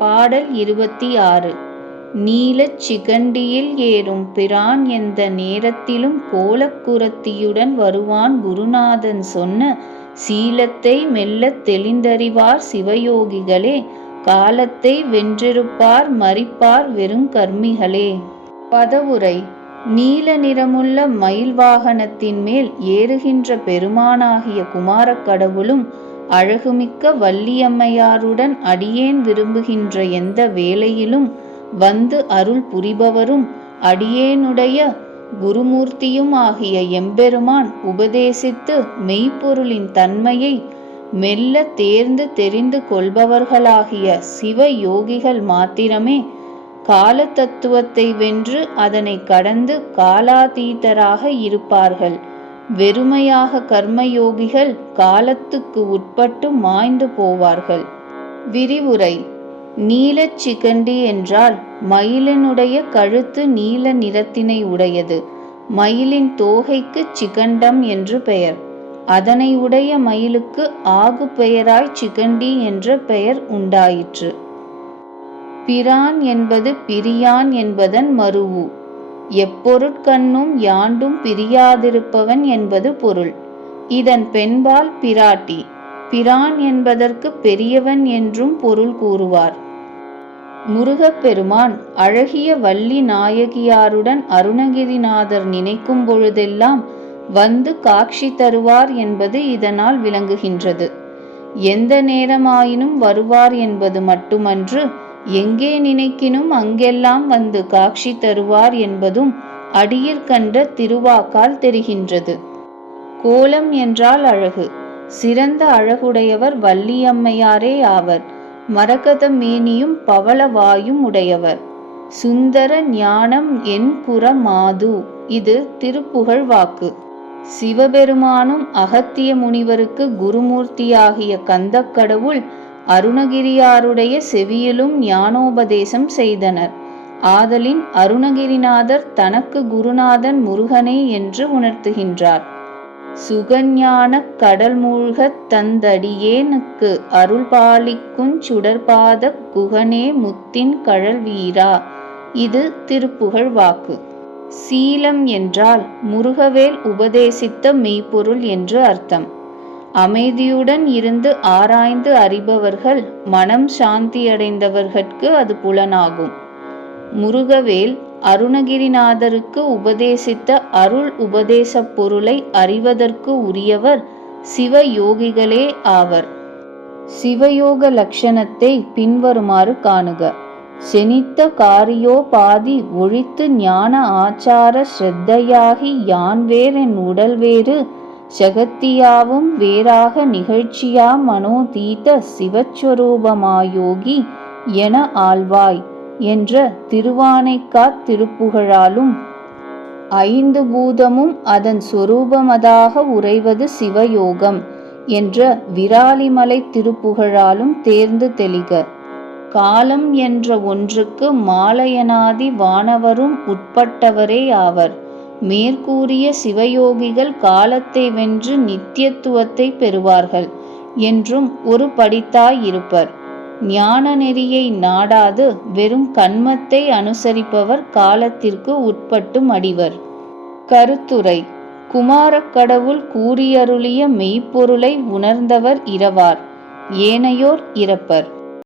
பாடல் இருபத்தி ஆறு நீலச் சிகண்டியில் ஏறும் பிரான் எந்த நேரத்திலும் கோலக்குரத்தியுடன் வருவான் குருநாதன் சொன்ன சீலத்தை மெல்லத் தெளிந்தறிவார் சிவயோகிகளே காலத்தை வென்றிருப்பார் மறிப்பார் வெறும் கர்மிகளே. பதவுரை. நீல நிறமுள்ள மயில் வாகனத்தின் மேல் ஏறுகின்ற பெருமானாகிய குமாரக் கடவுளும் அழகுமிக்க வள்ளியம்மையாருடன் அடியேன் விரும்புகின்ற எந்த வேளையிலும் வந்து அருள் புரிபவரும் அடியேனுடைய குருமூர்த்தியும் ஆகிய எம்பெருமான் உபதேசித்து மெய்ப்பொருளின் தன்மையை மெல்ல தேர்ந்து தெரிந்து கொள்பவர்களாகிய சிவ யோகிகள் மாத்திரமே கால தத்துவத்தை வென்று அதனை கடந்து காலாதீதராக இருப்பார்கள். வெறுமையாக கர்மயோகிகள் காலத்துக்கு உட்பட்டு மாய்ந்து போவார்கள். விரிவுரை. நீலச் சிகண்டி என்றால் மயிலினுடைய கழுத்து நீல நிறத்தினை உடையது. மயிலின் தோகைக்கு சிகண்டம் என்று பெயர். அதனை உடைய மயிலுக்கு ஆகு பெயராய் சிகண்டி என்ற பெயர் உண்டாயிற்று. பிரான் என்பது பிரியான் என்பதன் மருவு எப்பொருட்கண்ணும் யாண்டும் பிரியாதிருப்பவன் என்பது பொருள். இதன் பெண்பால் பிராட்டி பிரான் என்பதற்கு பெரியவன் என்றும் பொருள் கூறுவார். முருகப்பெருமான் அழகிய வள்ளி நாயகியாருடன் அருணகிரிநாதர் நினைக்கும் பொழுதெல்லாம் வந்து காட்சி தருவார் என்பது இதனால் விளங்குகின்றது. எந்த நேரமாயினும் வருவார் என்பது மட்டுமன்று எங்கே நினைக்கினும் அங்கெல்லாம் வந்து காட்சி தருவார் என்பதும் அடியில் கண்ட திருவாக்கால் தெரிகின்றது. கோலம் என்றால் அழகு. சிறந்த அழகுடையவர் வள்ளியம்மையாரே ஆவர். மரகத மேனியும் பவள வாயும் உடையவர். சுந்தர ஞானம் என் புற மாது. இது திருப்புகழ் வாக்கு. சிவபெருமானும் அகத்திய முனிவருக்கு குருமூர்த்தியாகிய கந்தக்கடவுள் அருணகிரியாருடைய செவியிலும் ஞானோபதேசம் செய்தனர். ஆதலின் அருணகிரிநாதர் தனக்கு குருநாதன் முருகனே என்று உணர்த்துகின்றார். சுகஞான கடல் மூழ்கத் தந்தடியேனுக்கு அருள் பாலிக்குஞ் சுடர்பாத குகனே முத்தின் கழல் வீரா இது திருப்புகழ் வாக்கு. சீலம் என்றால் முருகவேல் உபதேசித்த மெய்ப்பொருள் என்று அர்த்தம். அமைதியுடன் இருந்து ஆராய்ந்து அறிபவர்கள் மனம் சாந்தியடைந்தவர்கட்கு அது புலனாகும். முருகவேல் அருணகிரிநாதருக்கு உபதேசித்த அருள் உபதேசப் பொருளை அறிவதற்கு உரியவர் சிவ யோகிகளே ஆவர். சிவயோக லட்சணத்தை பின்வருமாறு காணுக. செனித்த காரியோபாதி ஒழித்து ஞான ஆச்சார ஸ்ரத்தையாகி யான் வேறு என் உடல் வேறு ஜகத்தியாவும் வேறாக நிகழ்ச்சியா மனோதீத சிவஸ்வரூபமாயோகி என ஆழ்வாய் என்ற திருவானைக்காத் திருப்புகழாலும் ஐந்து பூதமும் அதன் சொரூபமதாக உறைவது சிவயோகம் என்ற விராலிமலை திருப்புகழாலும் தேர்ந்து தெளிக. காலம் என்ற ஒன்றுக்கு மாலயனாதி வானவரும் உட்பட்டவரே ஆவர். மேற்கூறிய சிவயோகிகள் காலத்தை வென்று நித்தியத்துவத்தை பெறுவார்கள் என்றும் ஒரு படித்தாயிருப்பர். ஞான நெறியை நாடாது வெறும் கண்மத்தை அனுசரிப்பவர் காலத்திற்கு உட்பட்டு மடிவர் கருத்துரை குமாரக்கடவுள் கூறியருளிய மெய்ப்பொருளை உணர்ந்தவர் இரவார் ஏனையோர் இறப்பர்.